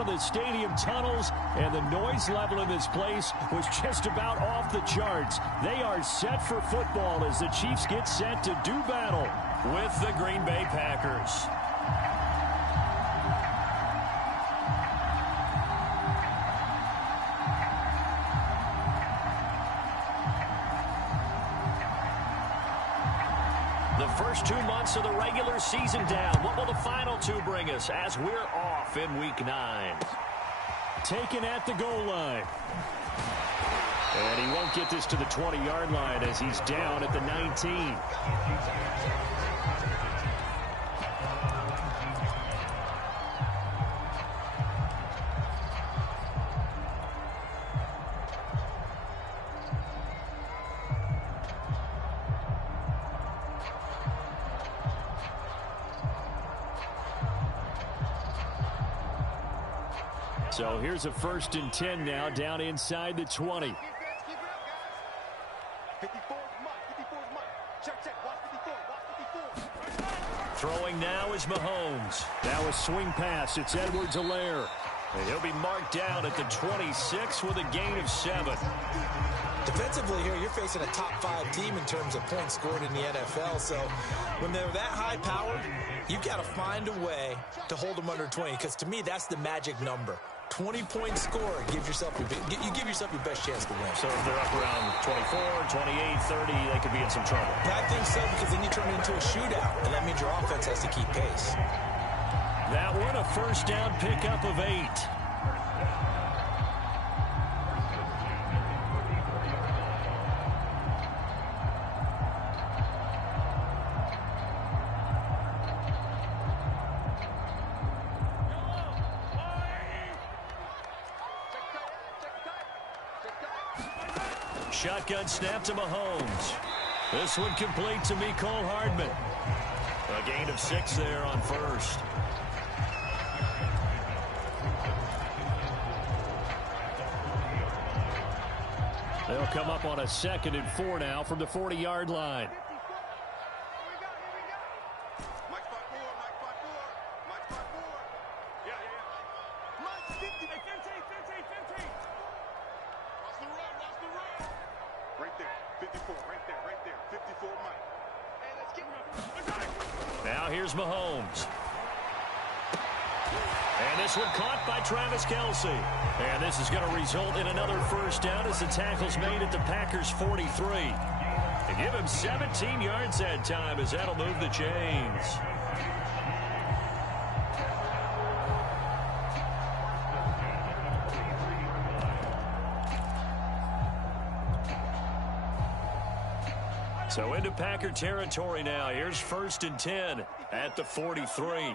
out of the stadium tunnels, and the noise level in this place was just about off the charts. They are set for football as the Chiefs get set to do battle with the Green Bay Packers. The first 2 months of the regular season down. What will the final two bring us as we're off in Week 9? Taken at the goal line. And he won't get this to the 20-yard line as he's down at the 19. So here's a 1st and 10 now, down inside the 20. Throwing now is Mahomes. Now a swing pass. It's Edwards-Helaire. And he'll be marked down at the 26 with a gain of 7. Defensively here, you're facing a top 5 team in terms of points scored in the NFL. So when they're that high-powered, you've got to find a way to hold them under 20. Because to me, that's the magic number. 20-point score gives yourself you give yourself your best chance to win. So if they're up around 24, 28, 30, they could be in some trouble. I think so, because then you turn it into a shootout, and that means your offense has to keep pace. That one a 1st down pickup of 8. Shotgun snap to Mahomes. This one complete to Mecole Hardman. A gain of 6 there on 1st. They'll come up on a 2nd and 4 now from the 40-yard line. Now here's Mahomes. And this one caught by Travis Kelce. And this is going to result in another 1st down as the tackle's made at the Packers' 43. And give him 17 yards that time as that'll move the chains. So into Packer territory now. Here's 1st and 10 at the 43.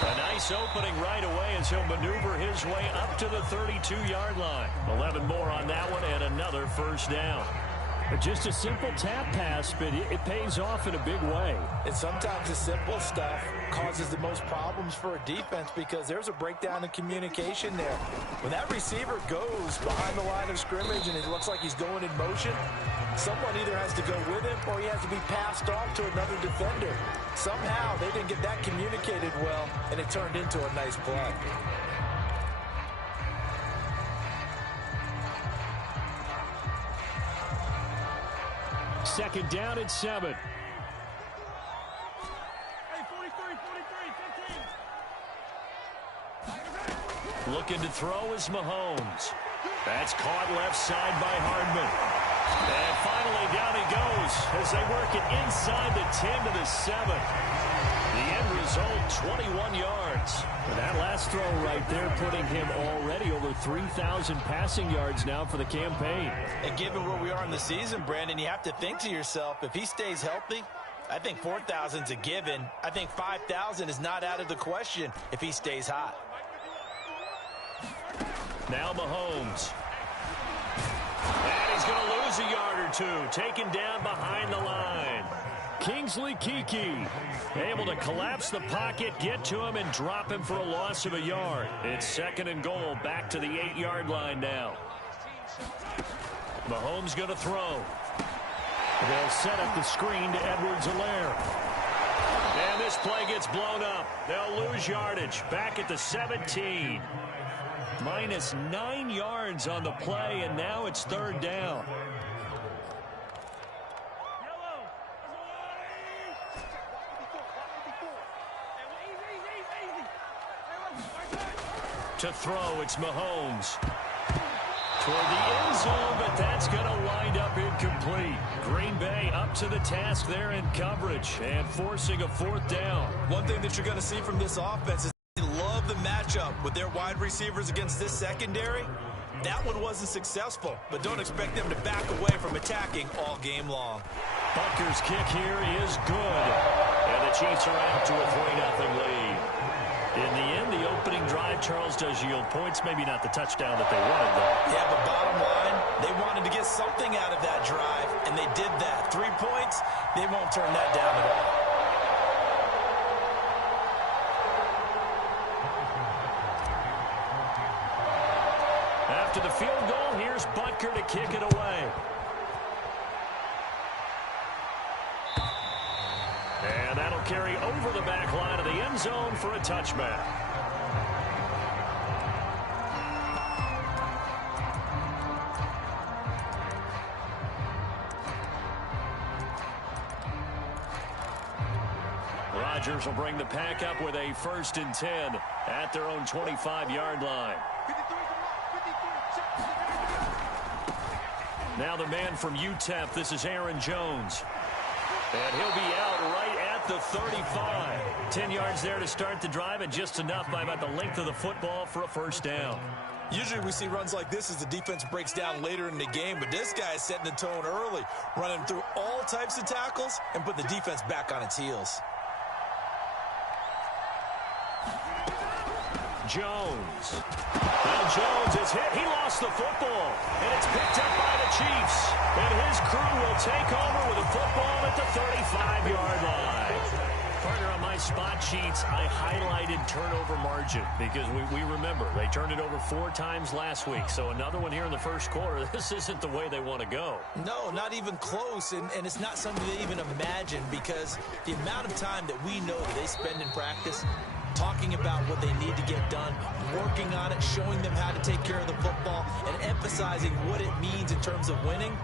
A nice opening right away as he'll maneuver his way up to the 32-yard line. 11 more on that one and another 1st down. Just a simple tap pass, but it pays off in a big way. And sometimes the simple stuff causes the most problems for a defense because there's a breakdown in communication there. When that receiver goes behind the line of scrimmage and it looks like he's going in motion, someone either has to go with him or he has to be passed off to another defender. Somehow they didn't get that communicated well, and it turned into a nice play. Second down at 7. Looking to throw is Mahomes. That's caught left side by Hardman. And finally down he goes as they work it inside the 10 to the 7. The end result, 21 yards. And that last throw right there putting him already over 3,000 passing yards now for the campaign. And given where we are in the season, Brandon, you have to think to yourself, if he stays healthy, I think 4,000 is a given. I think 5,000 is not out of the question if he stays hot. Now Mahomes. And he's going to lose a yard or two. Taken down behind the line. Kingsley Keke able to collapse the pocket, get to him, and drop him for a loss of a yard. It's 2nd and goal, back to the 8-yard line now. Mahomes going to throw. They'll set up the screen to Edwards-Helaire. And this play gets blown up. They'll lose yardage. Back at the 17. Minus 9 yards on the play, and now it's third down. To throw, it's Mahomes. Toward the end zone, but that's going to wind up incomplete. Green Bay up to the task there in coverage and forcing a fourth down. One thing that you're going to see from this offense is they love the matchup with their wide receivers against this secondary. That one wasn't successful, but don't expect them to back away from attacking all game long. Butker's kick here is good. And the Chiefs are out to a 3-0 lead. In the end, the opening drive, Charles, does yield points. Maybe not the touchdown that they wanted, though. Yeah, but bottom line, they wanted to get something out of that drive, and they did that. 3 points, they won't turn that down at all. After the field goal, here's Butker to kick it away. And that'll carry over the back line of the end zone for a touchback. Rodgers will bring the pack up with a 1st and 10 at their own 25-yard line. Now the man from UTEP, this is Aaron Jones. And he'll be out right at the 35. 10 yards there to start the drive, and just enough by about the length of the football for a first down. Usually we see runs like this as the defense breaks down later in the game, but this guy is setting the tone early, running through all types of tackles and put the defense back on its heels. Jones. Now Jones is hit. He lost the football, and it's picked up by the Chiefs. And his crew will take over with a football at the 35-yard line. Partner, on my spot sheets, I highlighted turnover margin because we remember they turned it over 4 times last week. So another one here in the first quarter. This isn't the way they want to go. No, not even close, and it's not something they even imagine because the amount of time that we know that they spend in practice talking about what they need to get done, working on it, showing them how to take care of the football, and emphasizing what it means in terms of winning.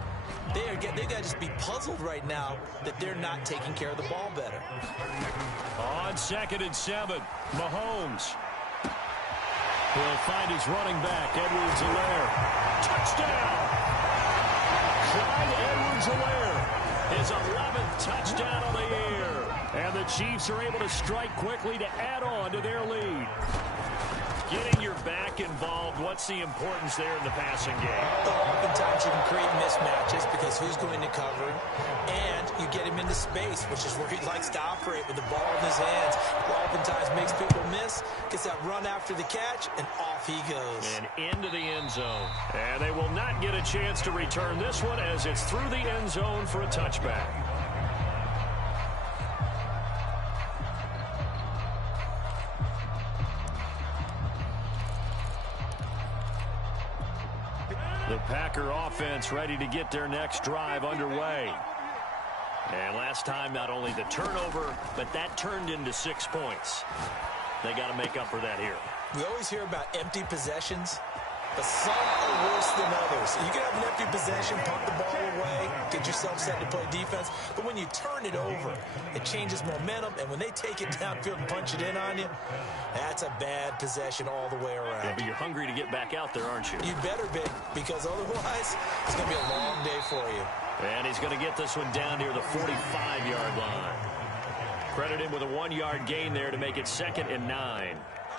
They got to just be puzzled right now that they're not taking care of the ball better. On 2nd and 7, Mahomes. He'll find his running back, Edwards-Helaire. Touchdown! Clyde Edwards-Helaire, his 11th touchdown of the year. And the Chiefs are able to strike quickly to add on to their lead. Getting your back involved, what's the importance there in the passing game? Oftentimes you can create mismatches because who's going to cover him, and you get him into space, which is where he likes to operate with the ball in his hands. Oftentimes makes people miss, gets that run after the catch, and off he goes. And into the end zone. And they will not get a chance to return this one as it's through the end zone for a touchback. The Packer offense ready to get their next drive underway. And last time, not only the turnover, but that turned into 6 points. They got to make up for that here. We always hear about empty possessions, but some are worse than others. You can have an empty possession, pump the ball away, get yourself set to play defense, but when you turn it over, it changes momentum, and when they take it downfield and punch it in on you, that's a bad possession all the way around. Yeah, but you're hungry to get back out there, aren't you? You better be, because otherwise, it's going to be a long day for you. And he's going to get this one down near the 45-yard line. Credit him with a 1-yard gain there to make it 2nd and 9.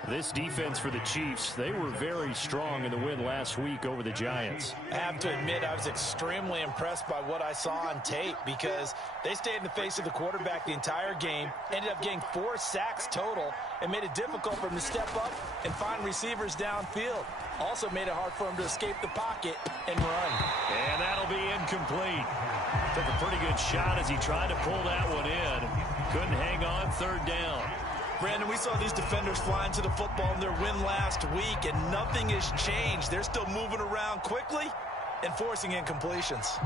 This defense for the Chiefs, they were very strong in the win last week over the Giants. I have to admit, I was extremely impressed by what I saw on tape because they stayed in the face of the quarterback the entire game, ended up getting 4 sacks total, and made it difficult for him to step up and find receivers downfield. Also made it hard for him to escape the pocket and run. And that'll be incomplete. Took a pretty good shot as he tried to pull that one in. Couldn't hang on, 3rd down. Brandon, we saw these defenders flying to the football in their win last week, and nothing has changed. They're still moving around quickly and forcing incompletions.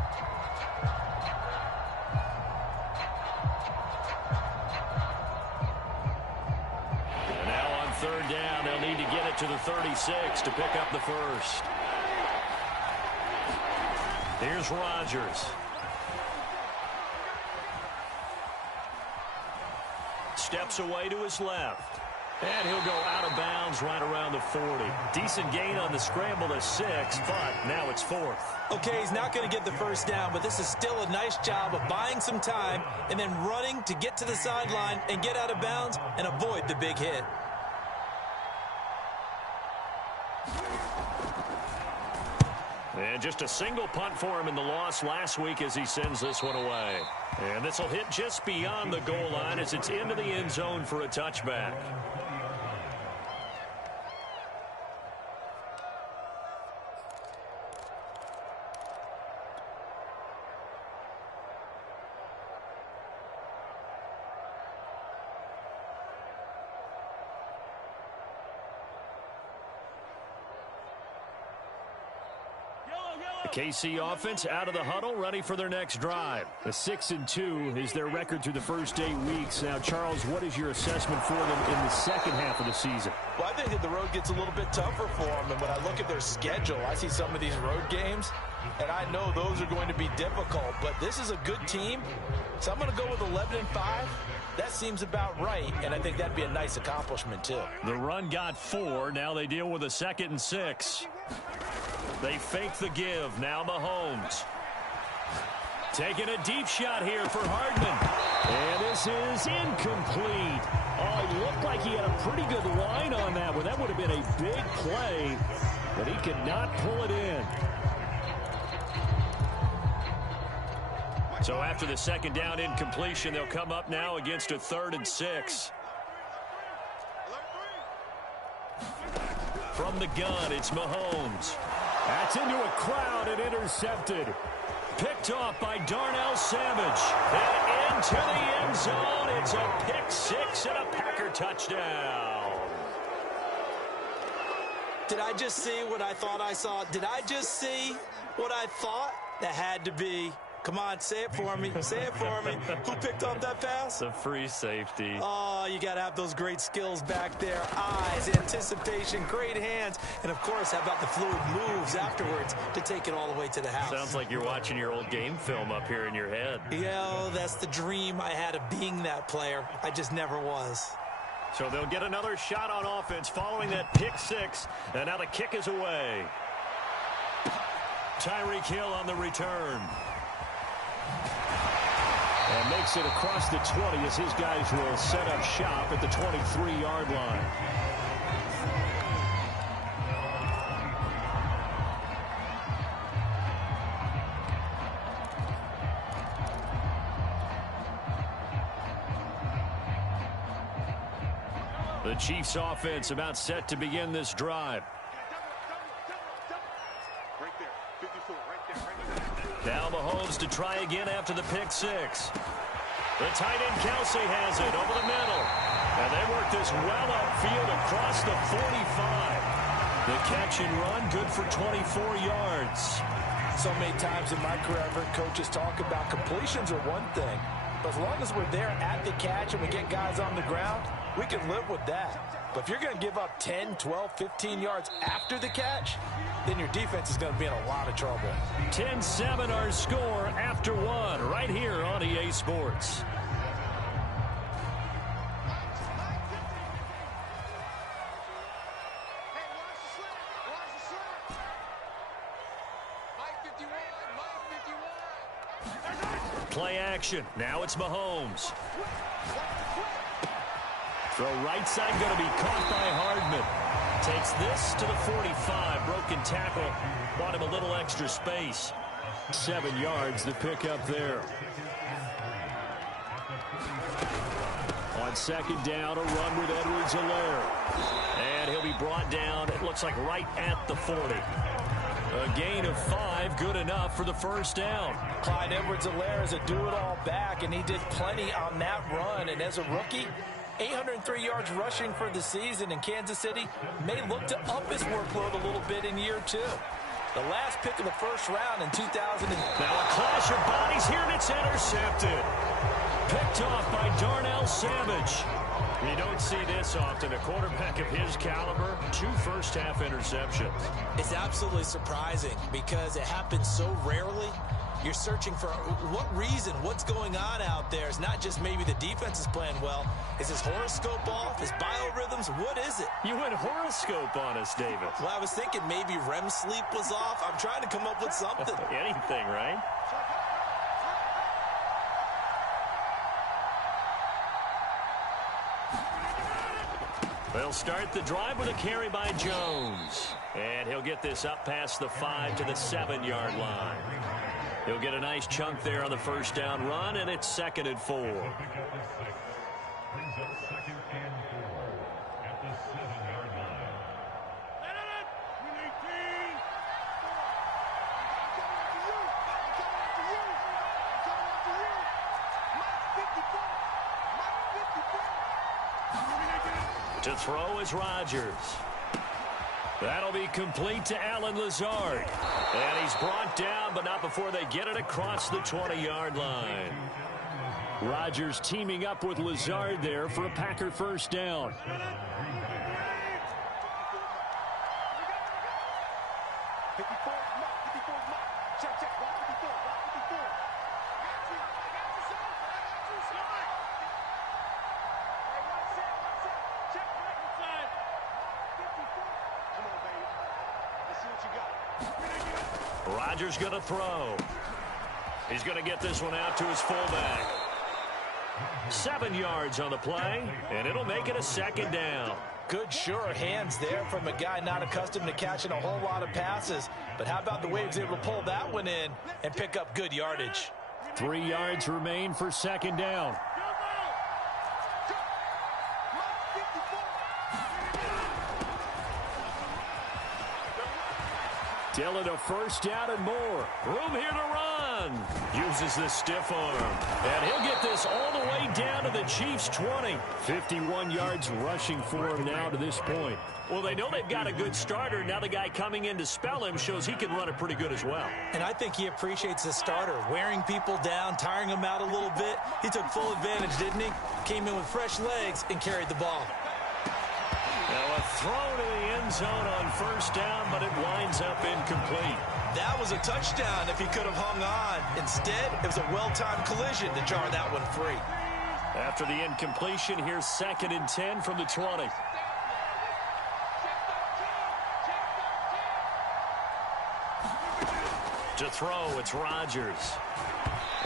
it to the 36 to pick up the first. Here's Rodgers. Steps away to his left. And he'll go out of bounds right around the 40. Decent gain on the scramble to 6, but now it's 4th. Okay, he's not going to get the first down, but this is still a nice job of buying some time and then running to get to the sideline and get out of bounds and avoid the big hit. And just a single punt for him in the loss last week as he sends this one away. And this will hit just beyond the goal line as it's into the end zone for a touchback. KC offense out of the huddle, ready for their next drive. A 6-2 is their record through the first 8 weeks. Now, Charles, what is your assessment for them in the second half of the season? Well, I think that the road gets a little bit tougher for them. And when I look at their schedule, I see some of these road games, and I know those are going to be difficult. But this is a good team, so I'm going to go with 11-5. That seems about right, and I think that'd be a nice accomplishment, too. The run got 4. Now they deal with a 2nd and 6. They fake the give. Now Mahomes. Taking a deep shot here for Hardman. And this is incomplete. Oh, it looked like he had a pretty good line on that one. That would have been a big play, but he could not pull it in. So after the 2nd down incompletion, they'll come up now against a 3rd and 6. From the gun, it's Mahomes. That's into a crowd and intercepted. Picked off by Darnell Savage. And into the end zone. It's a pick 6 and a Packer touchdown. Did I just see what I thought I saw? Did I just see what I thought? That had to be. Come on, say it for me. Say it for me. Who picked up that pass? It's a free safety. Oh, you got to have those great skills back there. Eyes, anticipation, great hands. And, of course, how about the fluid moves afterwards to take it all the way to the house? Sounds like you're watching your old game film up here in your head. Yeah, that's the dream I had of being that player. I just never was. So they'll get another shot on offense following that pick 6. And now the kick is away. Tyreek Hill on the return. And makes it across the 20 as his guys will set up shop at the 23-yard line. The Chiefs offense about set to begin this drive. Now Mahomes to try again after the pick 6. The tight end Kelsey has it over the middle. And they work this well upfield across the 45. The catch and run good for 24 yards. So many times in my career, I've heard coaches talk about completions are one thing. But as long as we're there at the catch and we get guys on the ground, we can live with that. But if you're going to give up 10, 12, 15 yards after the catch, then your defense is going to be in a lot of trouble. 10-7 our score after 1 right here on EA Sports. Play action. Now it's Mahomes. Throw right side going to be caught by Hardman. Takes this to the 45. Broken tackle. Bought him a little extra space. 7 yards the pick up there. On 2nd down, a run with Edwards-Helaire. And he'll be brought down, it looks like right at the 40. A gain of 5, good enough for the first down. Clyde Edwards-Helaire is a do-it-all back, and he did plenty on that run. And as a rookie, 803 yards rushing for the season in Kansas City may look to up his workload a little bit in year 2. The last pick of the first round in 2000. Now a clash of bodies here, and it's intercepted. Picked off by Darnell Savage. You don't see this often. A quarterback of his caliber, 2 first-half interceptions. It's absolutely surprising because it happens so rarely. You're searching for what reason, what's going on out there. It's not just maybe the defense is playing well. Is his horoscope off? His biorhythms? What is it? You went horoscope on us, David. Well, I was thinking maybe REM sleep was off. I'm trying to come up with something. Anything, right? They'll start the drive with a carry by Jones. And he'll get this up past the 5 to the 7-yard line. He'll get a nice chunk there on the first down run, and it's 2nd and 4. To throw is Rodgers. That'll be complete to Allen Lazard. And he's brought down, but not before they get it across the 20-yard line. Rodgers teaming up with Lazard there for a Packer first down. Rodgers going to throw. He's going to get this one out to his fullback. 7 yards on the play, and it'll make it a 2nd down. Good, sure hands there from a guy not accustomed to catching a whole lot of passes. But how about the way he was able to pull that one in and pick up good yardage? 3 yards remain for 2nd down. Dillon a first down and more. Room here to run. Uses the stiff arm. And he'll get this all the way down to the Chiefs' 20. 51 yards rushing for him now to this point. Well, they know they've got a good starter. Now the guy coming in to spell him shows he can run it pretty good as well. And I think he appreciates the starter, wearing people down, tiring them out a little bit. He took full advantage, didn't he? Came in with fresh legs and carried the ball. Now a throw to the end zone on first down, but it winds up incomplete. That was a touchdown if he could have hung on. Instead, it was a well-timed collision to jar that one free. After the incompletion, here's 2nd and 10 from the 20. To throw, it's Rodgers.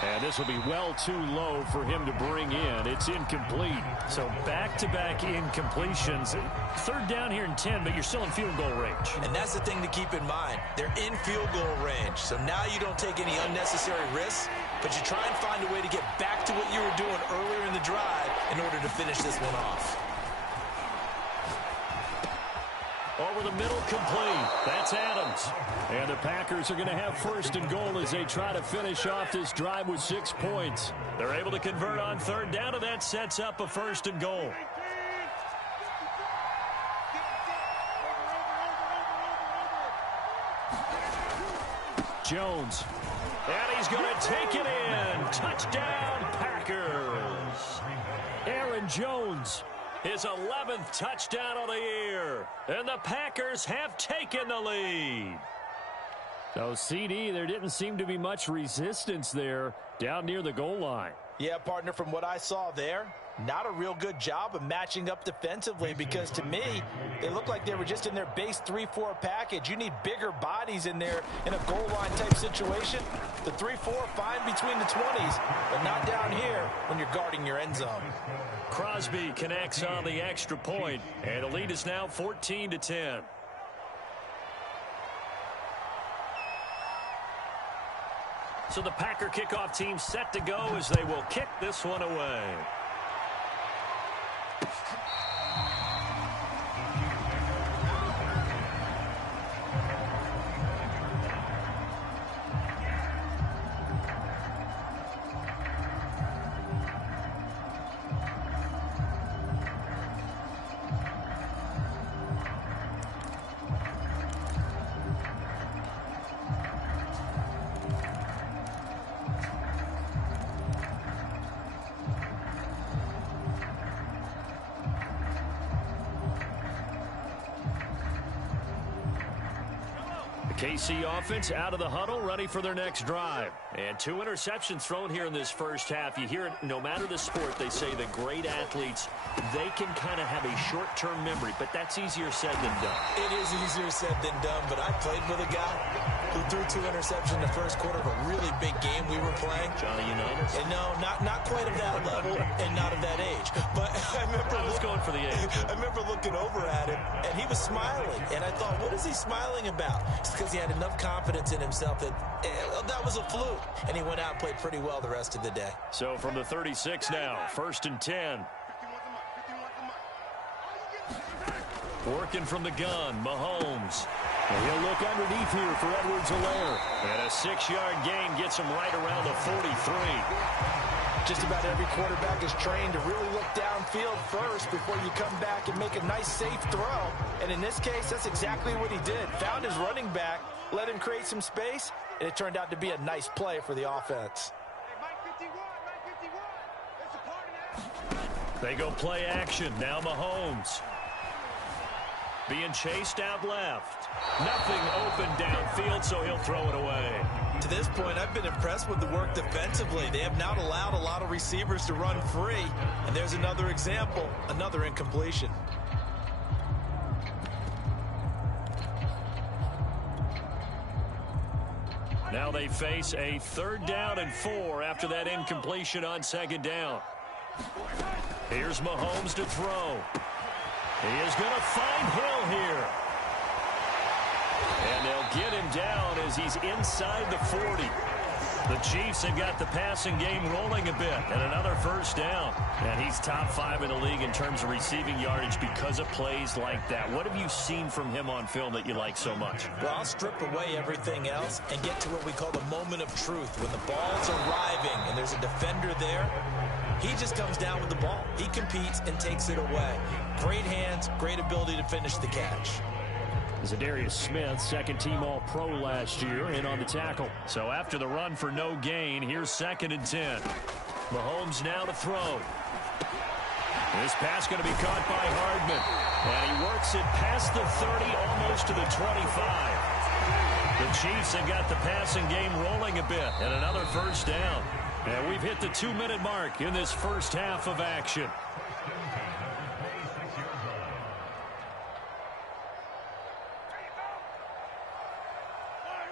And this will be well too low for him to bring in. It's incomplete. So back-to-back incompletions. 3rd down here in 10, but you're still in field goal range. And that's the thing to keep in mind. They're in field goal range. So now you don't take any unnecessary risks, but you try and find a way to get back to what you were doing earlier in the drive in order to finish this one off. Over the middle, complete. That's Adams. And the Packers are going to have 1st and goal as they try to finish off this drive with 6 points. They're able to convert on 3rd down, and that sets up a 1st and goal. Jones. And he's going to take it in. Touchdown, Packers. Aaron Jones. His 11th touchdown of the year. And the Packers have taken the lead. So, CD, there didn't seem to be much resistance there down near the goal line. Yeah, partner, from what I saw there, not a real good job of matching up defensively because, to me, they looked like they were just in their base 3-4 package. You need bigger bodies in there in a goal line type situation. The 3-4 fine between the 20s, but not down here when you're guarding your end zone. Crosby connects on the extra point, and the lead is now 14-10. So the Packer kickoff team set to go as they will kick this one away. KC offense out of the huddle, ready for their next drive. And 2 interceptions thrown here in this first half. You hear it, no matter the sport, they say the great athletes, they can kind of have a short-term memory, but that's easier said than done. It is easier said than done, but I played with a guy who threw 2 interceptions in the first quarter of a really big game we were playing. Johnny Unitas? And no, not quite at that level and not at that age. But I was going for the age. I remember looking over at him, and he was smiling. And I thought, what is he smiling about? It's because he had enough confidence in himself that that was a fluke. And he went out and played pretty well the rest of the day. So from the 36 now, 1st and 10. Working from the gun, Mahomes. And he'll look underneath here for Edwards-Helaire. And a 6-yard gain gets him right around the 43. Just about every quarterback is trained to really look downfield first before you come back and make a nice, safe throw. And in this case, that's exactly what he did. Found his running back, let him create some space, and it turned out to be a nice play for the offense. They go play action. Now Mahomes. Being chased out left. Nothing open downfield, so he'll throw it away. To this point, I've been impressed with the work defensively. They have not allowed a lot of receivers to run free. And there's another example, another incompletion. Now they face a 3rd down and 4 after that incompletion on 2nd down. Here's Mahomes to throw. He is going to find Hill here. And they'll get him down as he's inside the 40. The Chiefs have got the passing game rolling a bit, and another 1st down. And he's top 5 in the league in terms of receiving yardage because of plays like that. What have you seen from him on film that you like so much? Well, I'll strip away everything else and get to what we call the moment of truth. When the ball's arriving and there's a defender there, he just comes down with the ball. He competes and takes it away. Great hands, great ability to finish the catch. Zadarius Smith, 2nd-team All-Pro last year, in on the tackle. So after the run for no gain, here's 2nd and 10. Mahomes now to throw. This pass going to be caught by Hardman. And he works it past the 30, almost to the 25. The Chiefs have got the passing game rolling a bit, and another 1st down. And we've hit the 2-minute mark in this first half of action.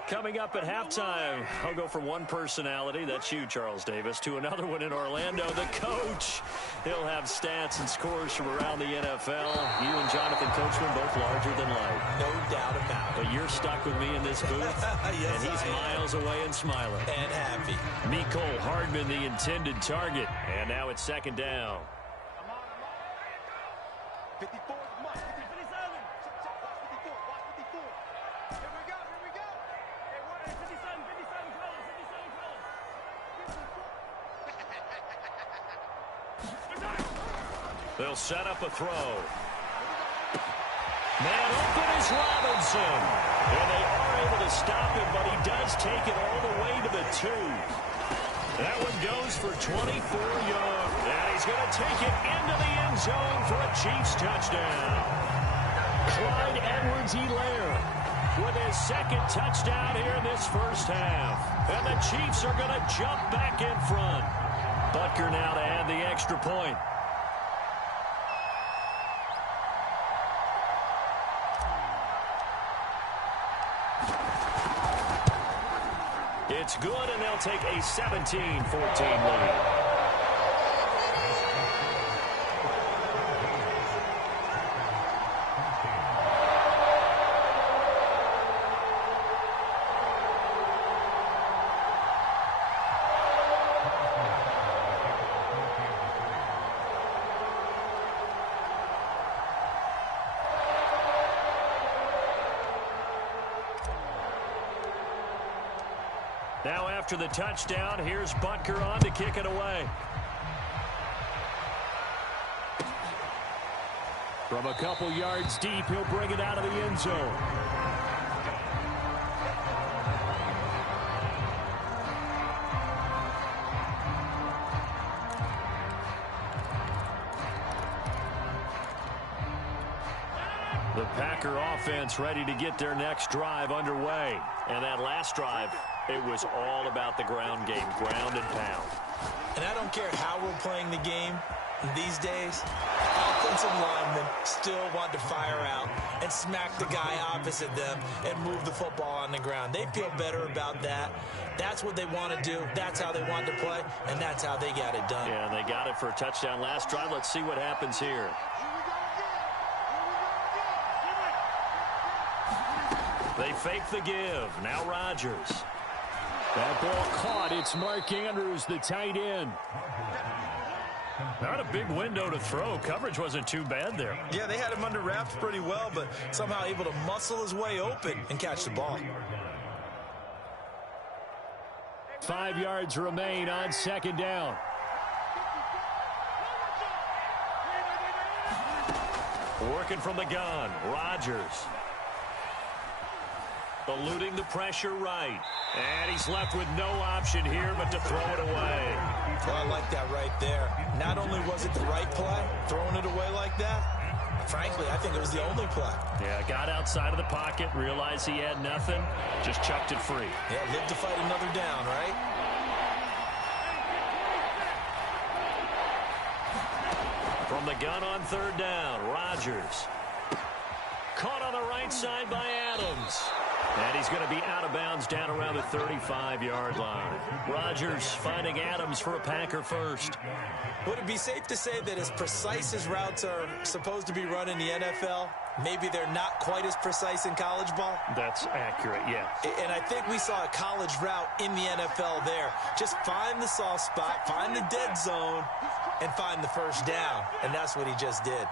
Coming up at halftime, I'll go from one personality, that's you, Charles Davis, to another one in Orlando, the coach. He'll have stats and scores from around the NFL. You and Jonathan Coachman both larger than life. No doubt about it. But you're stuck with me in this booth, yes, and he's miles away and smiling. And happy. Mecole Hardman, the intended target. And now it's 2nd down. 54. They'll set up a throw. Man open is Robinson. And they are able to stop him, but he does take it all the way to the 2. That one goes for 24 yards. And he's going to take it into the end zone for a Chiefs touchdown. Clyde Edwards-Helaire with his 2nd touchdown here in this first half. And the Chiefs are going to jump back in front. Butker now to add the extra point. It's good, and they'll take a 17-14 lead. Now after the touchdown, here's Butker on to kick it away. From a couple yards deep, he'll bring it out of the end zone. The Packer offense ready to get their next drive underway. And that last drive, it was all about the ground game, ground and pound. And I don't care how we're playing the game these days, offensive linemen still want to fire out and smack the guy opposite them and move the football on the ground. They feel better about that. That's what they want to do. That's how they want to play, and that's how they got it done. Yeah, and they got it for a touchdown last drive. Let's see what happens here. They fake the give. Now Rodgers. That ball caught. It's Mark Andrews, the tight end. Not a big window to throw. Coverage wasn't too bad there. Yeah, they had him under wraps pretty well, but somehow able to muscle his way open and catch the ball. 5 yards remain on second down. Working from the gun, Rodgers. Eluding the pressure right. And he's left with no option here but to throw it away. Well, I like that right there. Not only was it the right play, throwing it away like that, frankly, I think it was the only play. Yeah, got outside of the pocket, realized he had nothing, just chucked it free. Yeah, lived to fight another down, right? From the gun on third down, Rodgers. Caught on the right side by Adams. And he's going to be out of bounds down around the 35-yard line. Rodgers finding Adams for a Packer first. Would it be safe to say that as precise as routes are supposed to be run in the NFL, maybe they're not quite as precise in college ball? That's accurate, yeah. And I think we saw a college route in the NFL there. Just find the soft spot, find the dead zone, and find the first down. And that's what he just did.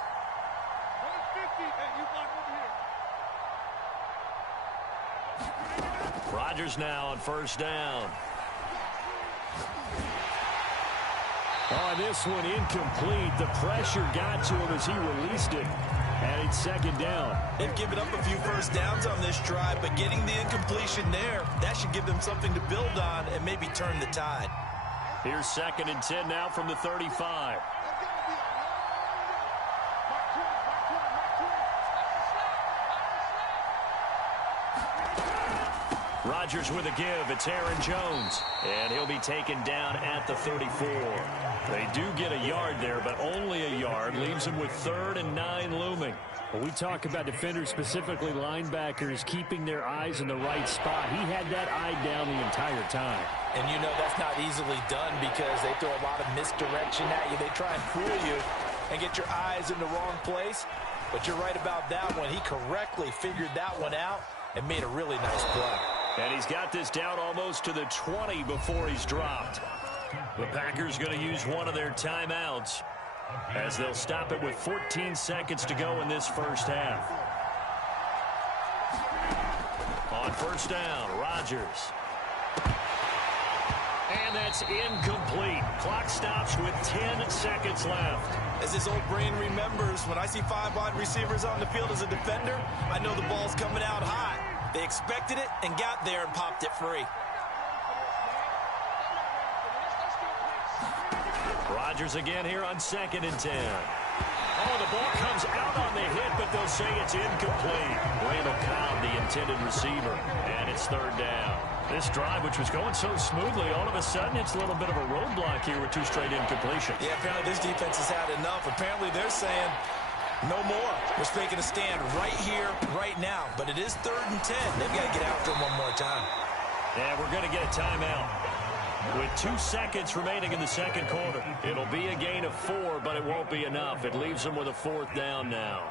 Rodgers now on first down. Oh, this one incomplete. The pressure got to him as he released it. And it's second down. They've given up a few first downs on this drive, but getting the incompletion there, that should give them something to build on and maybe turn the tide. Here's 2nd and 10 now from the 35. Rodgers with a give. It's Aaron Jones. And he'll be taken down at the 34. They do get a yard there, but only a yard. Leaves them with 3rd and 9 looming. When we talk about defenders, specifically linebackers, keeping their eyes in the right spot, he had that eye down the entire time. And you know that's not easily done because they throw a lot of misdirection at you. They try and fool you and get your eyes in the wrong place. But you're right about that one. He correctly figured that one out and made a really nice play. And he's got this down almost to the 20 before he's dropped. The Packers going to use one of their timeouts as they'll stop it with 14 seconds to go in this first half. On first down, Rodgers. And that's incomplete. Clock stops with 10 seconds left. As his old brain remembers, when I see 5 wide receivers on the field as a defender, I know the ball's coming out hot. They expected it and got there and popped it free. Rodgers again here on 2nd and 10. Oh, the ball comes out on the hit, but they'll say it's incomplete. Randall Cobb, the intended receiver, and it's 3rd down. This drive, which was going so smoothly, all of a sudden it's a little bit of a roadblock here with 2 straight incompletions. Yeah, apparently this defense has had enough. Apparently they're saying no more. We're making a stand right here, right now. But it is 3rd and 10. They've got to get after him one more time. Yeah, we're going to get a timeout. With 2 seconds remaining in the second quarter. It'll be a gain of 4, but it won't be enough. It leaves them with a 4th down now.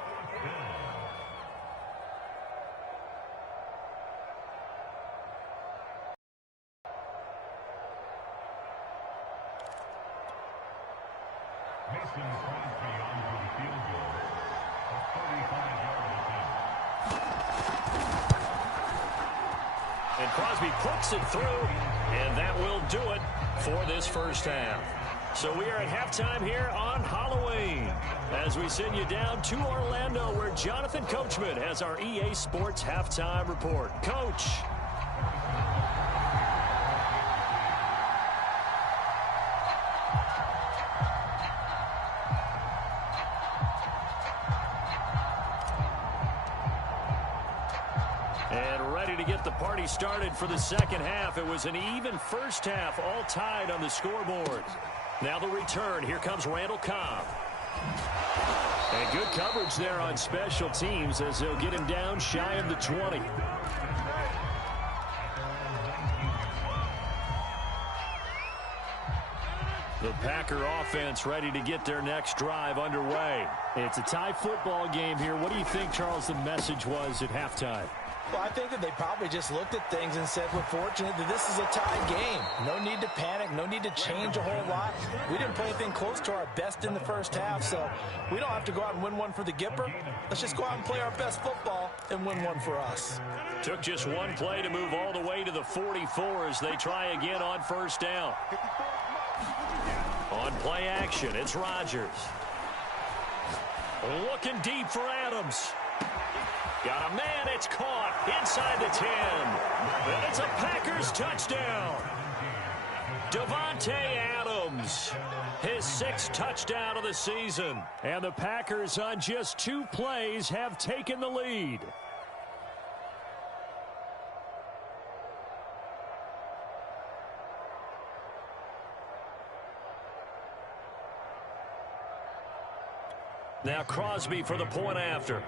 And Crosby puts it through, and that will do it for this first half. So we are at halftime here on Halloween as we send you down to Orlando where Jonathan Coachman has our EA Sports halftime report. Coach. to get the party started for the second half. It was an even first half, all tied on the scoreboard. Now the return. Here comes Randall Cobb. And good coverage there on special teams as they'll get him down shy of the 20. The Packer offense ready to get their next drive underway. It's a tie football game here. What do you think, Charles, the message was at halftime? Well, I think that they probably just looked at things and said, we're fortunate that this is a tie game. No need to panic. No need to change a whole lot. We didn't play anything close to our best in the first half, so we don't have to go out and win one for the Gipper. Let's just go out and play our best football and win one for us. Took just one play to move all the way to the 44 as they try again on first down. On play action, it's Rodgers. Looking deep for Adams. Got a man, it's caught inside the 10. And it's a Packers touchdown. Davante Adams, his 6th touchdown of the season. And the Packers on just 2 plays have taken the lead. Now Crosby for the point after.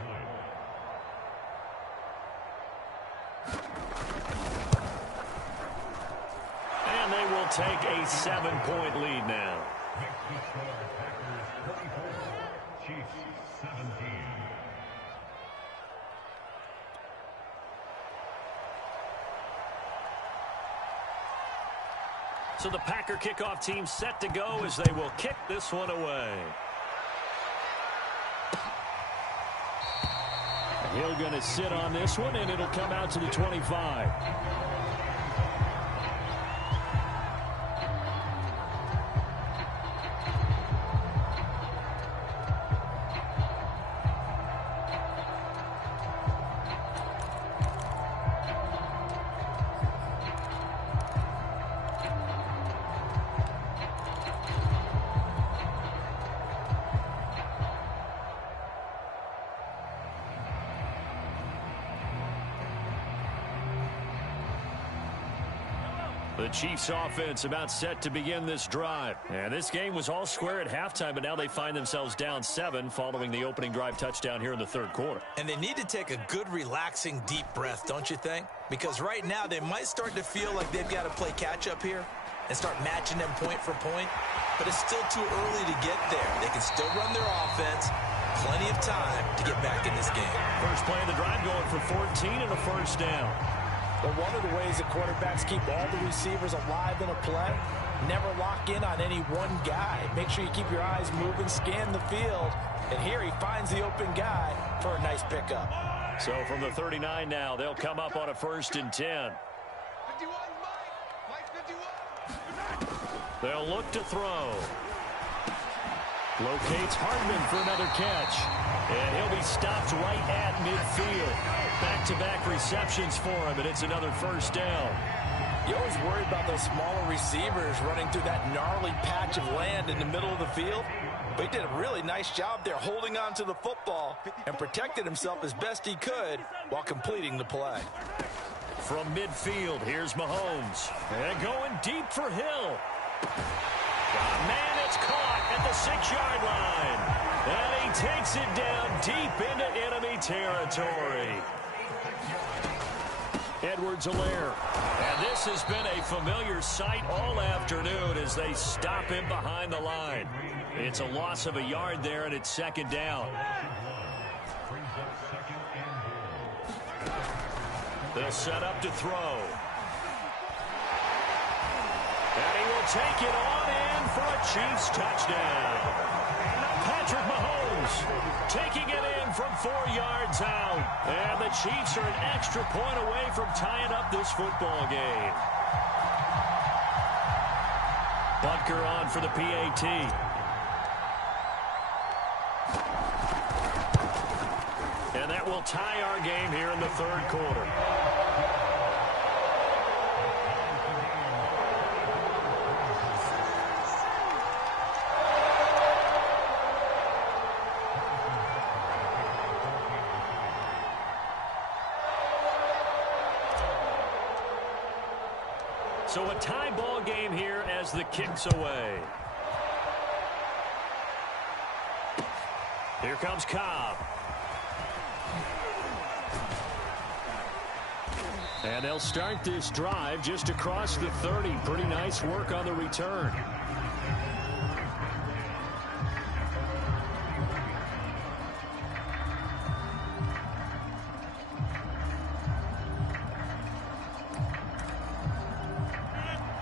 And they will take a 7-point lead now. So the Packer kickoff team set to go as they will kick this one away. Hill going to sit on this one, and it'll come out to the 25. The Chiefs offense about set to begin this drive. And this game was all square at halftime, but now they find themselves down 7 following the opening drive touchdown here in the third quarter. And they need to take a good, relaxing, deep breath, don't you think? Because right now they might start to feel like they've got to play catch-up here and start matching them point for point. But it's still too early to get there. They can still run their offense. Plenty of time to get back in this game. First play of the drive going for 14 and a first down. But one of the ways that quarterbacks keep all the receivers alive in a play, never lock in on any one guy. Make sure you keep your eyes moving, scan the field. And here he finds the open guy for a nice pickup. So from the 39 now, they'll come up on a 1st and 10. They'll look to throw. Locates Hardman for another catch. And he'll be stopped right at midfield. Back-to-back receptions for him, and it's another first down. You always worry about those smaller receivers running through that gnarly patch of land in the middle of the field. But he did a really nice job there holding on to the football and protected himself as best he could while completing the play. From midfield, here's Mahomes. And going deep for Hill. Man, it's caught at the 6-yard line. And he takes it down deep into enemy territory. Edwards-Helaire. And this has been a familiar sight all afternoon as they stop him behind the line. It's a loss of a yard there, and it's 2nd down. They'll set up to throw. And he will take it on in for a Chiefs touchdown. Patrick Mahomes taking it in from 4 yards out. And the Chiefs are an extra point away from tying up this football game. Butker on for the PAT. And that will tie our game here in the third quarter. So a tie ball game here as the kick's away. Here comes Cobb. And they'll start this drive just across the 30. Pretty nice work on the return.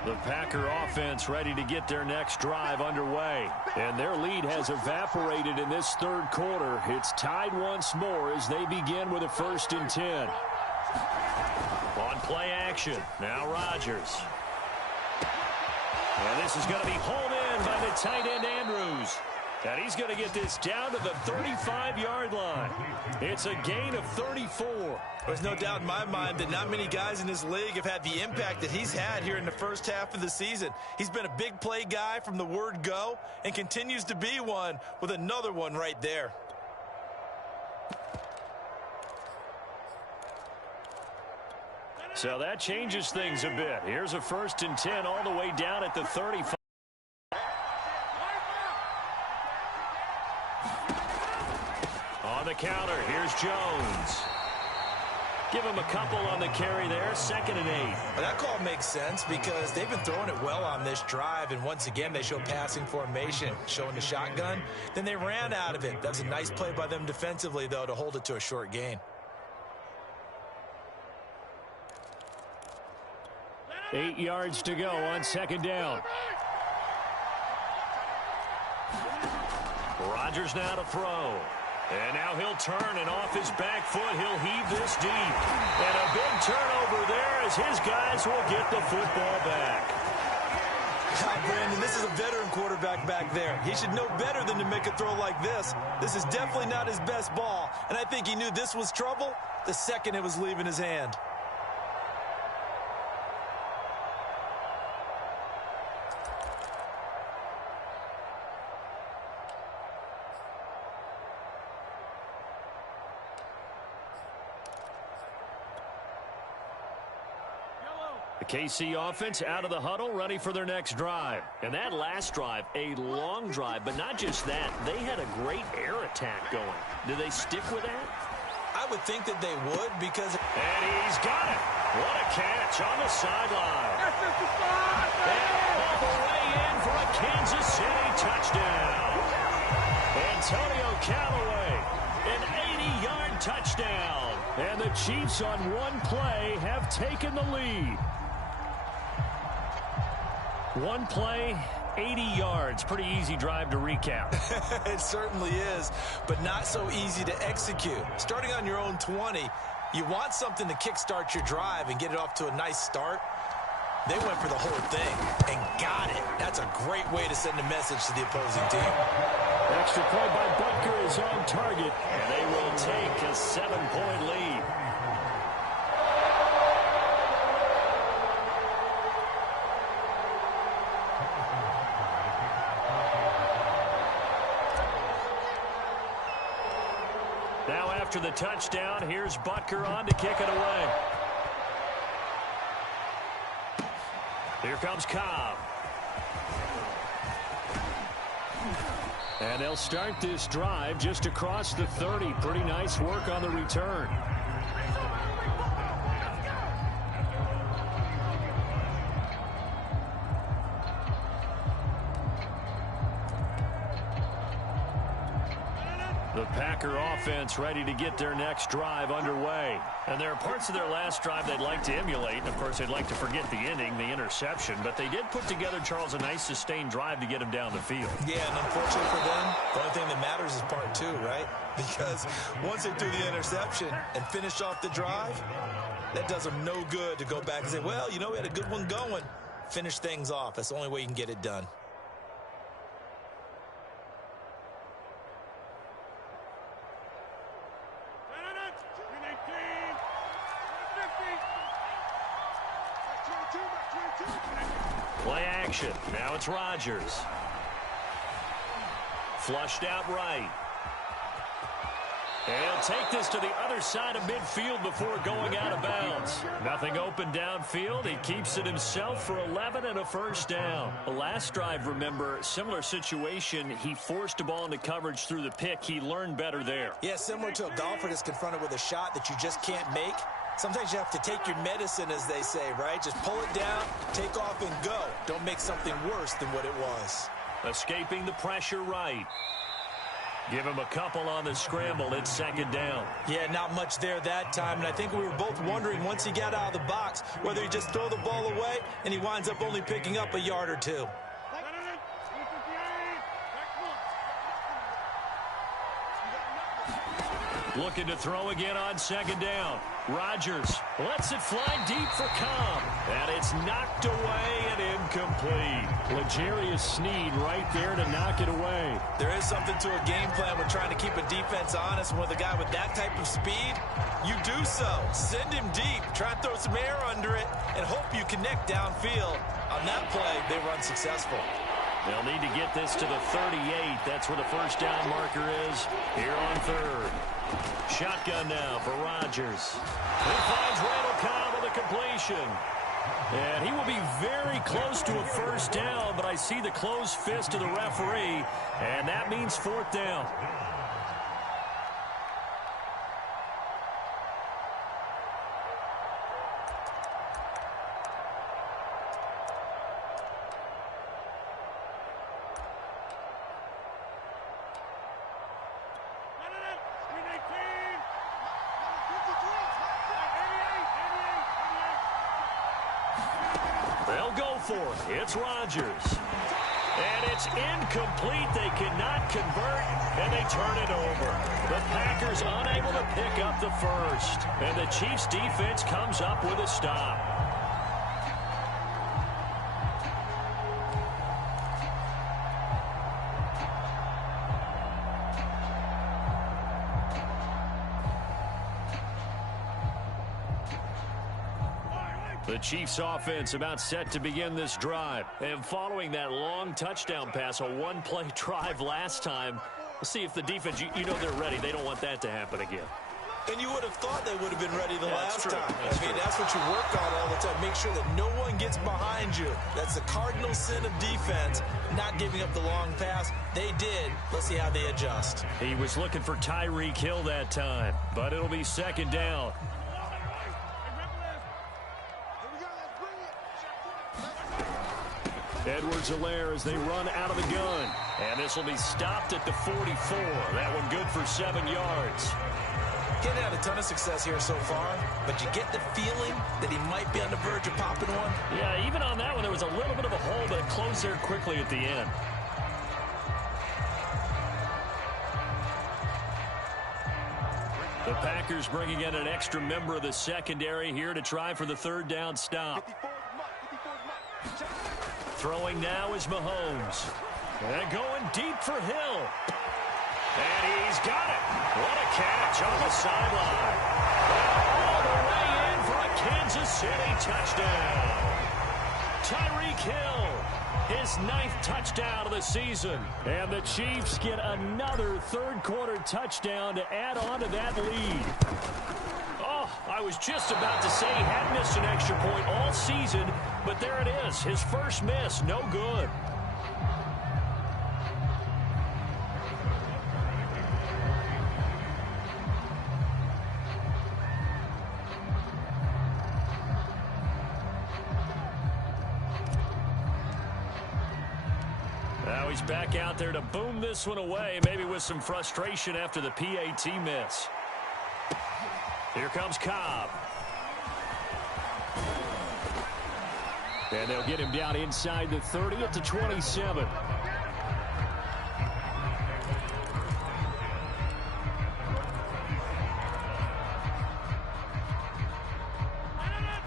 The Packer offense ready to get their next drive underway. And their lead has evaporated in this third quarter. It's tied once more as they begin with a 1st and 10. On play action, now Rodgers. And this is going to be hauled in by the tight end Andrews. And he's going to get this down to the 35-yard line. It's a gain of 34. There's no doubt in my mind that not many guys in this league have had the impact that he's had here in the first half of the season. He's been a big play guy from the word go and continues to be one with another one right there. So that changes things a bit. Here's a 1st and 10 all the way down at the 35. On the counter, here's Jones. Give him a couple on the carry there, 2nd and 8. Well, that call makes sense because they've been throwing it well on this drive, and once again they show passing formation, showing the shotgun. Then they ran out of it. That was a nice play by them defensively, though, to hold it to a short gain. 8 yards to go on 2nd down. Rodgers now to throw. And now he'll turn, and off his back foot, he'll heave this deep. And a big turnover there as his guys will get the football back. Brandon, this is a veteran quarterback back there. He should know better than to make a throw like this. This is definitely not his best ball, and I think he knew this was trouble the second it was leaving his hand. The KC offense out of the huddle, ready for their next drive. And that last drive, a long drive, but not just that. They had a great air attack going. Do they stick with that? I would think that they would because... And he's got it. What a catch on the sideline. And all the way in for a Kansas City touchdown. Antonio Callaway, an 80-yard touchdown. And the Chiefs on one play have taken the lead. One play, 80 yards. Pretty easy drive to recap. It certainly is, but not so easy to execute. Starting on your own 20, you want something to kickstart your drive and get it off to a nice start. They went for the whole thing and got it. That's a great way to send a message to the opposing team. Extra play by Butker is on target, and they will take a 7-point lead. Now after the touchdown, here's Butker on to kick it away. Here comes Cobb. And they'll start this drive just across the 30. Pretty nice work on the return. The Packer offense ready to get their next drive underway. And there are parts of their last drive they'd like to emulate. And, of course, they'd like to forget the inning, the interception. But they did put together, Charles, a nice sustained drive to get him down the field. Yeah, and unfortunately for them, the only thing that matters is part 2, right? Because once they threw the interception and finished off the drive, that does them no good to go back and say, well, you know, we had a good one going. Finish things off. That's the only way you can get it done. Play action. Now it's Rodgers. Flushed out right. And he'll take this to the other side of midfield before going out of bounds. Nothing open downfield. He keeps it himself for 11 and a first down. The last drive, remember, similar situation. He forced a ball into coverage through the pick. He learned better there. Yeah, similar to a golfer that's confronted with a shot that you just can't make. Sometimes you have to take your medicine, as they say, right? Just pull it down, take off, and go. Don't make something worse than what it was. Escaping the pressure right. Give him a couple on the scramble. It's second down. Yeah, not much there that time. And I think we were both wondering once he got out of the box whether he just throw the ball away and he winds up only picking up a yard or two. Looking to throw again on second down. Rodgers lets it fly deep for Cobb. And it's knocked away and incomplete. L'Jarius Sneed right there to knock it away. There is something to a game plan when trying to keep a defense honest. And with a guy with that type of speed, you do so. Send him deep. Try and throw some air under it and hope you connect downfield. On that play, they run successful. They'll need to get this to the 38. That's where the first down marker is here on third. Shotgun now for Rodgers. He finds Randall Cobb with a completion. And he will be very close to a first down, but I see the closed fist of the referee, and that means fourth down. It's Rodgers. And it's incomplete. They cannot convert, and they turn it over. The Packers unable to pick up the first. And the Chiefs' defense comes up with a stop. The Chiefs offense about set to begin this drive. And following that long touchdown pass, a one-play drive last time, we'll see if the defense, you know they're ready. They don't want that to happen again. And you would have thought they would have been ready the last true. time. That's what you work on all the time. Make sure that no one gets behind you. That's the cardinal sin of defense, not giving up the long pass. They did. Let's see how they adjust. He was looking for Tyreek Hill that time, but it'll be second down. Edwards-Helaire as they run out of the gun. And this will be stopped at the 44. That one good for 7 yards. Getting had a ton of success here so far, but you get the feeling that he might be on the verge of popping one. Yeah, even on that one, there was a little bit of a hole, but it closed there quickly at the end. The Packers bringing in an extra member of the secondary here to try for the third down stop. Throwing now is Mahomes. And going deep for Hill. And he's got it. What a catch on the sideline. All the way in for a Kansas City touchdown. Tyreek Hill, his 9th touchdown of the season. And the Chiefs get another third-quarter touchdown to add on to that lead. Oh, I was just about to say he had missed an extra point all season, but there it is. His first miss, no good. Now he's back out there to boom this one away, maybe with some frustration after the PAT miss. Here comes Cobb. And they'll get him down inside the 30 at the 27.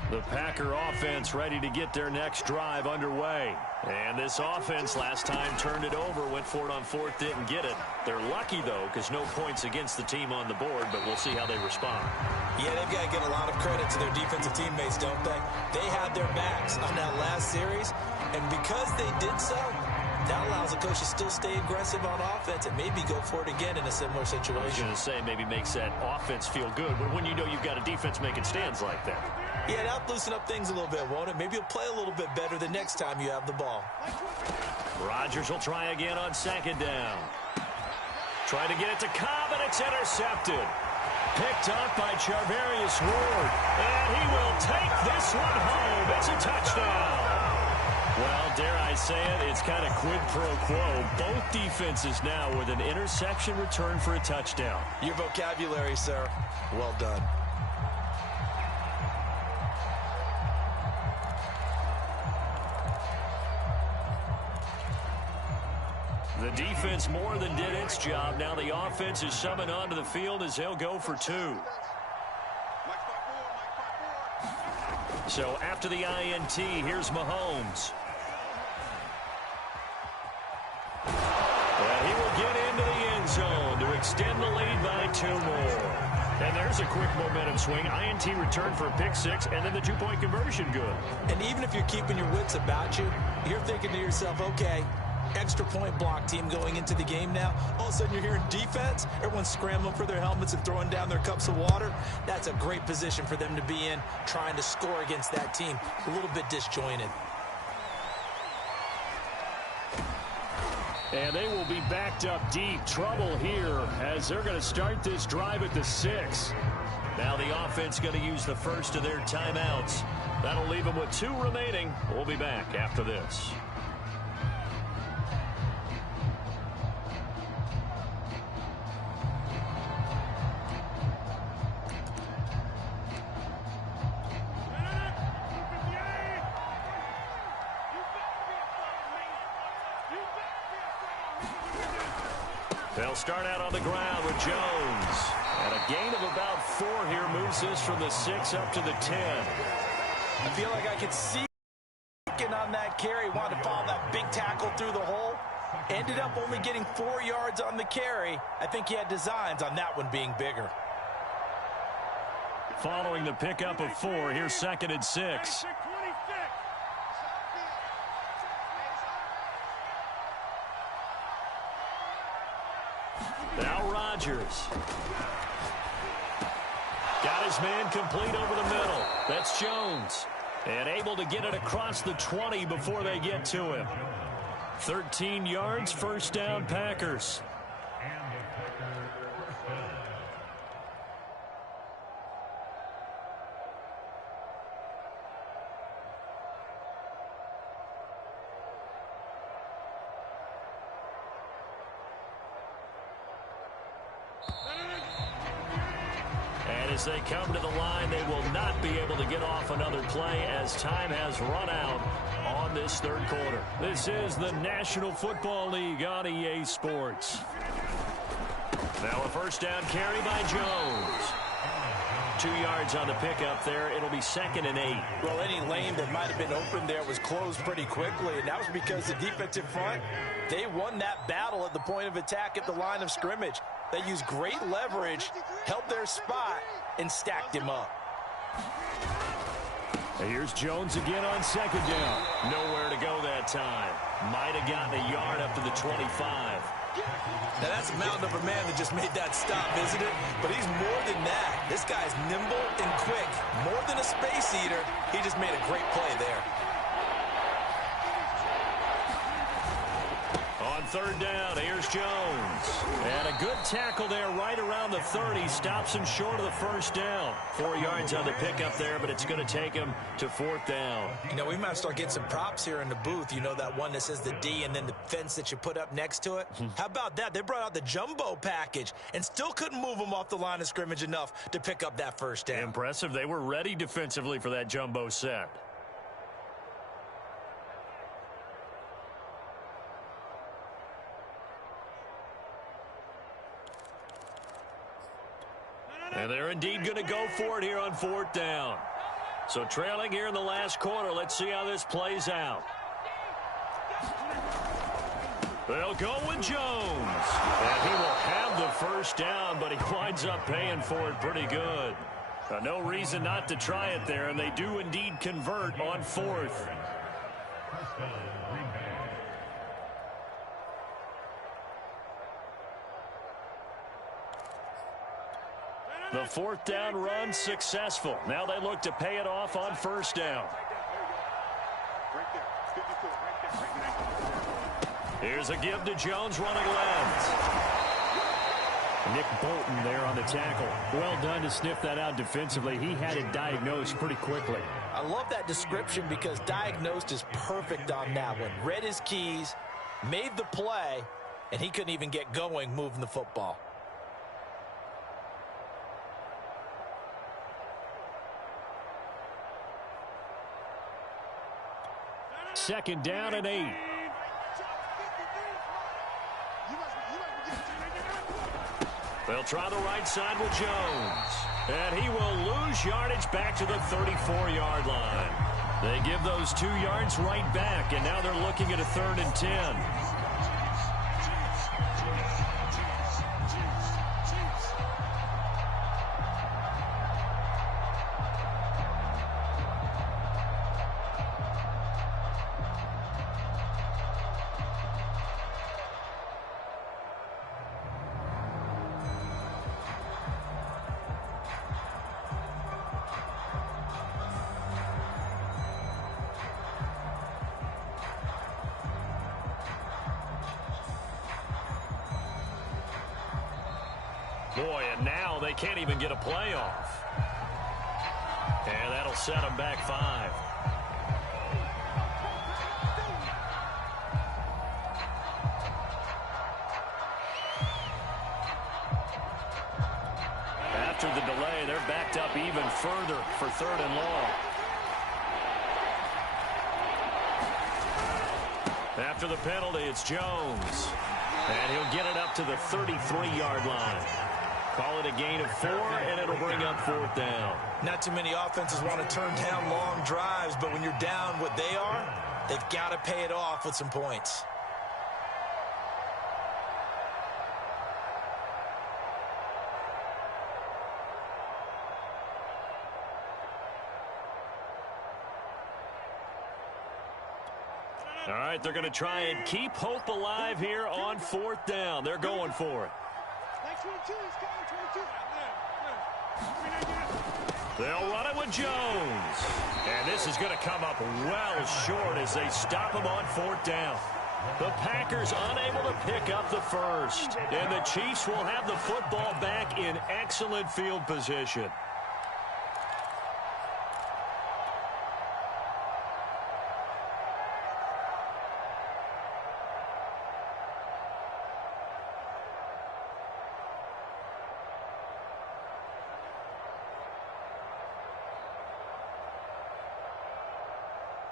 The Packer offense ready to get their next drive underway. And this offense last time turned it over, went for it on fourth, didn't get it. They're lucky, though, because no points against the team on the board, but we'll see how they respond. Yeah, they've got to get a lot of credit to their defensive teammates, don't they? They had their backs on that last series, and because they did so, That allows the coach to still stay aggressive on offense and maybe go for it again in a similar situation. I was going to say maybe makes that offense feel good, but when you know you've got a defense making stands like that. Yeah, that'll loosen up things a little bit, won't it? Maybe you'll play a little bit better the next time you have the ball. Rodgers will try again on second down. Trying to get it to Cobb, and it's intercepted. Picked up by Charvarius Ward. And he will take this one home. It's a touchdown. Well, dare I say it, it's kind of quid pro quo. Both defenses now with an interception return for a touchdown. Your vocabulary, sir. Well done. The defense more than did its job. Now the offense is summoned onto the field as they'll go for two. So after the INT, here's Mahomes. And he will get into the end zone to extend the lead by 2 more. And there's a quick momentum swing. INT return for a pick 6, and then the 2-point conversion good. And even if you're keeping your wits about you, you're thinking to yourself, okay, extra point block team going into the game now. All of a sudden you're hearing defense. Everyone's scrambling for their helmets and throwing down their cups of water. That's a great position for them to be in, trying to score against that team. A little bit disjointed. And they will be backed up deep. Trouble here as they're going to start this drive at the 6. Now the offense going to use the first of their timeouts. That'll leave them with 2 remaining. We'll be back after this. They'll start out on the ground with Jones. And a gain of about 4 here moves this from the 6 up to the 10. I feel like I could see on that carry. Wanted to follow that big tackle through the hole. Ended up only getting 4 yards on the carry. I think he had designs on that one being bigger. Following the pickup of 4, here's 2nd and 6. Now Rodgers. Got his man complete over the middle. That's Jones. And able to get it across the 20 before they get to him. 13 yards, first down, Packers. As they come to the line, they will not be able to get off another play as time has run out on this 3rd quarter. This is the National Football League on EA Sports. Now a first down carry by Jones. 2 yards on the pickup there. It'll be 2nd and 8. Well, any lane that might have been open there was closed pretty quickly, and that was because the defensive front, they won that battle at the point of attack at the line of scrimmage. They used great leverage, held their spot, and stacked him up. And here's Jones again on 2nd down. Nowhere to go that time. Might have gotten a yard up to the 25. Now that's a mountain of a man that just made that stop, isn't it? But he's more than that. This guy's nimble and quick. More than a space eater, he just made a great play there. On 3rd down, here's Jones. And a good tackle there right around the 30. Stops him short of the first down. 4 yards on the pickup there, but it's going to take him to 4th down. You know, we might start getting some props here in the booth. You know, that one that says the D and then the fence that you put up next to it? How about that? They brought out the jumbo package and still couldn't move them off the line of scrimmage enough to pick up that first down. Impressive. They were ready defensively for that jumbo set. And they're indeed going to go for it here on 4th down. So trailing here in the last quarter. Let's see how this plays out. They'll go with Jones. And he will have the first down, but he winds up paying for it pretty good. No reason not to try it there, and they do indeed convert on 4th. The fourth down run successful. Now they look to pay it off on first down. Here's a give to Jones running left. Nick Bolton there on the tackle. Well done to sniff that out defensively. He had it diagnosed pretty quickly. I love that description because diagnosed is perfect on that one. Read his keys, made the play, and he couldn't even get going moving the football. Second down and 8. They'll try the right side with Jones. And he will lose yardage back to the 34-yard line. They give those 2 yards right back, and now they're looking at a 3rd and 10. Boy, and now they can't even get a play off. And that'll set them back 5. After the delay, they're backed up even further for 3rd and long. After the penalty, it's Jones. And he'll get it up to the 33-yard line. Call it a gain of 4, and it'll bring up 4th down. Not too many offenses want to turn down long drives, but when you're down what they are, they've got to pay it off with some points. All right, they're going to try and keep hope alive here on 4th down. They're going for it. They'll run it with Jones. And this is going to come up well short as they stop him on 4th down. The Packers unable to pick up the first. And the Chiefs will have the football back in excellent field position.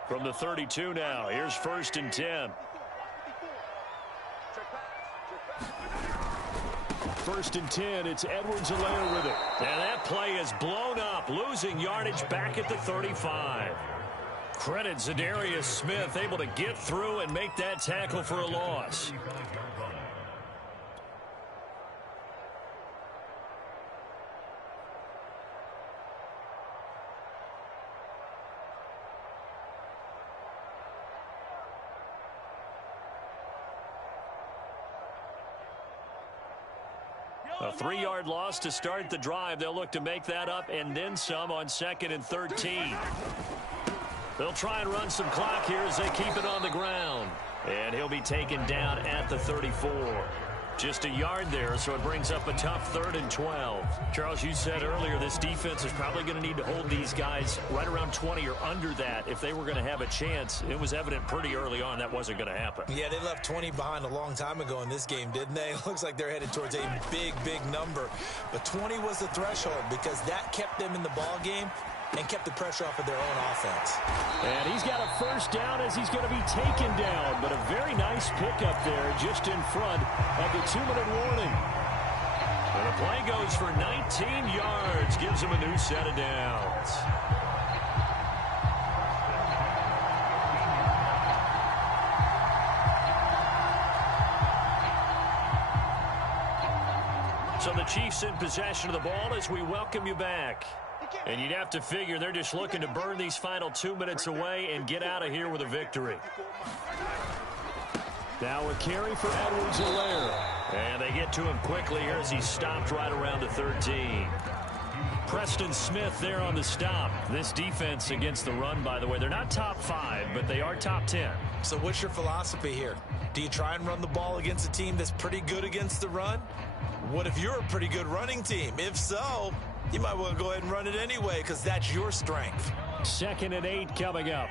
From the 32 now, here's 1st and 10. 1st and 10, it's Edwards-Helaire with it. And that play is blown up, losing yardage back at the 35. Credit Zadarius Smith, able to get through and make that tackle for a loss. A 3-yard loss to start the drive. They'll look to make that up and then some on 2nd and 13. They'll try and run some clock here as they keep it on the ground. And he'll be taken down at the 34. Just a yard there, so it brings up a tough 3rd and 12. Charles, you said earlier this defense is probably going to need to hold these guys right around 20 or under that if they were going to have a chance. It was evident pretty early on that wasn't going to happen. Yeah, they left 20 behind a long time ago in this game, didn't they? It looks like they're headed towards a big, big number. But 20 was the threshold because that kept them in the ball game and kept the pressure off of their own offense. And he's got a first down as he's going to be taken down. But a very nice pickup there just in front of the 2-minute warning. And the play goes for 19 yards. Gives him a new set of downs. So the Chiefs in possession of the ball as we welcome you back. And you'd have to figure they're just looking to burn these final 2 minutes away and get out of here with a victory. Now a carry for Edwards-Helaire. And they get to him quickly here as he stopped right around the 13. Preston Smith there on the stop. This defense against the run, by the way, they're not top 5, but they are top 10. So what's your philosophy here? Do you try and run the ball against a team that's pretty good against the run? What if you're a pretty good running team? If so, you might want to go ahead and run it anyway because that's your strength. 2nd and 8 coming up.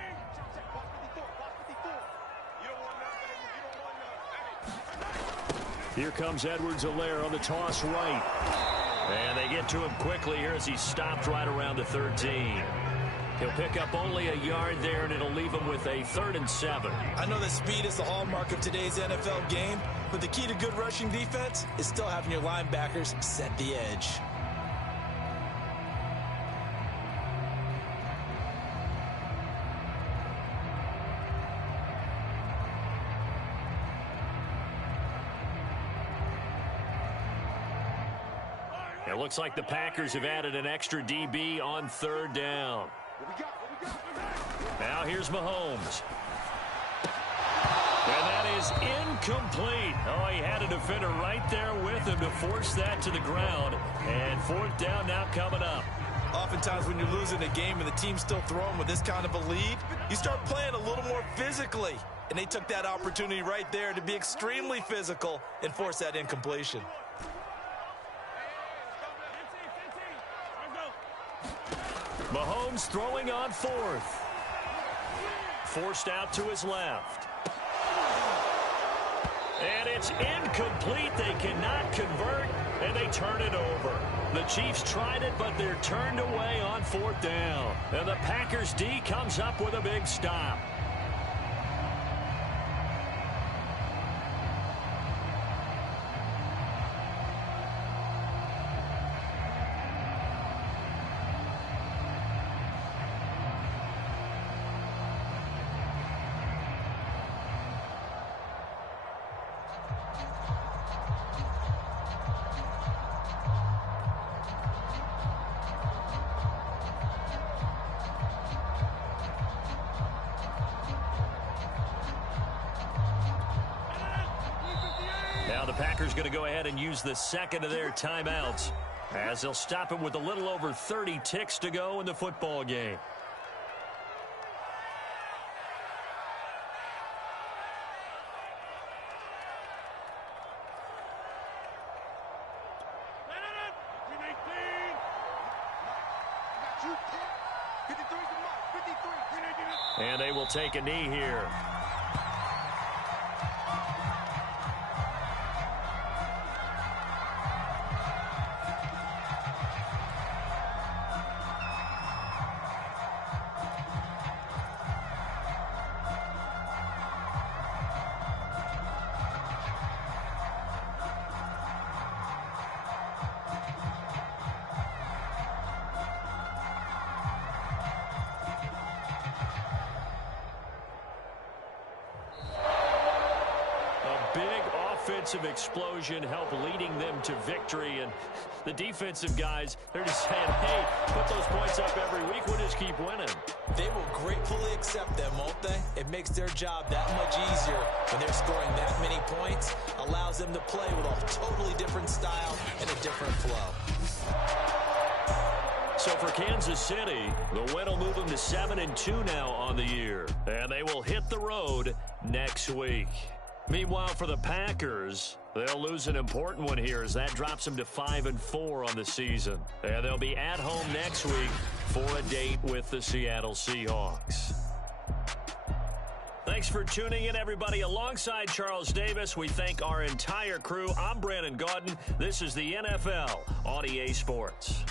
Here comes Edwards-Helaire on the toss right. And they get to him quickly here as he stopped right around the 13. He'll pick up only a yard there, and it'll leave him with a 3rd and 7. I know that speed is the hallmark of today's NFL game, but the key to good rushing defense is still having your linebackers set the edge. It looks like the Packers have added an extra DB on 3rd down. Now here's Mahomes. And that is incomplete. Oh, he had a defender right there with him to force that to the ground. And 4th down now coming up. Oftentimes when you're losing a game and the team's still throwing with this kind of a lead, you start playing a little more physically. And they took that opportunity right there to be extremely physical and force that incompletion. Mahomes throwing on 4th. Forced out to his left. And it's incomplete. They cannot convert, and they turn it over. The Chiefs tried it, but they're turned away on 4th down. And the Packers D comes up with a big stop. Now the Packers going to go ahead and use the 2nd of their timeouts as they'll stop it with a little over 30 ticks to go in the football game. And they will take a knee here. Offensive explosion helped leading them to victory, and the defensive guys, they're just saying, hey, put those points up every week, we'll just keep winning. They will gratefully accept them, won't they? It makes their job that much easier when they're scoring that many points, allows them to play with a totally different style and a different flow. So for Kansas City, the win will move them to 7-2 now on the year, and they will hit the road next week. Meanwhile, for the Packers, they'll lose an important one here as that drops them to 5-4 on the season. And they'll be at home next week for a date with the Seattle Seahawks. Thanks for tuning in, everybody. Alongside Charles Davis, we thank our entire crew. I'm Brandon Gaudin. This is the NFL on EA Sports.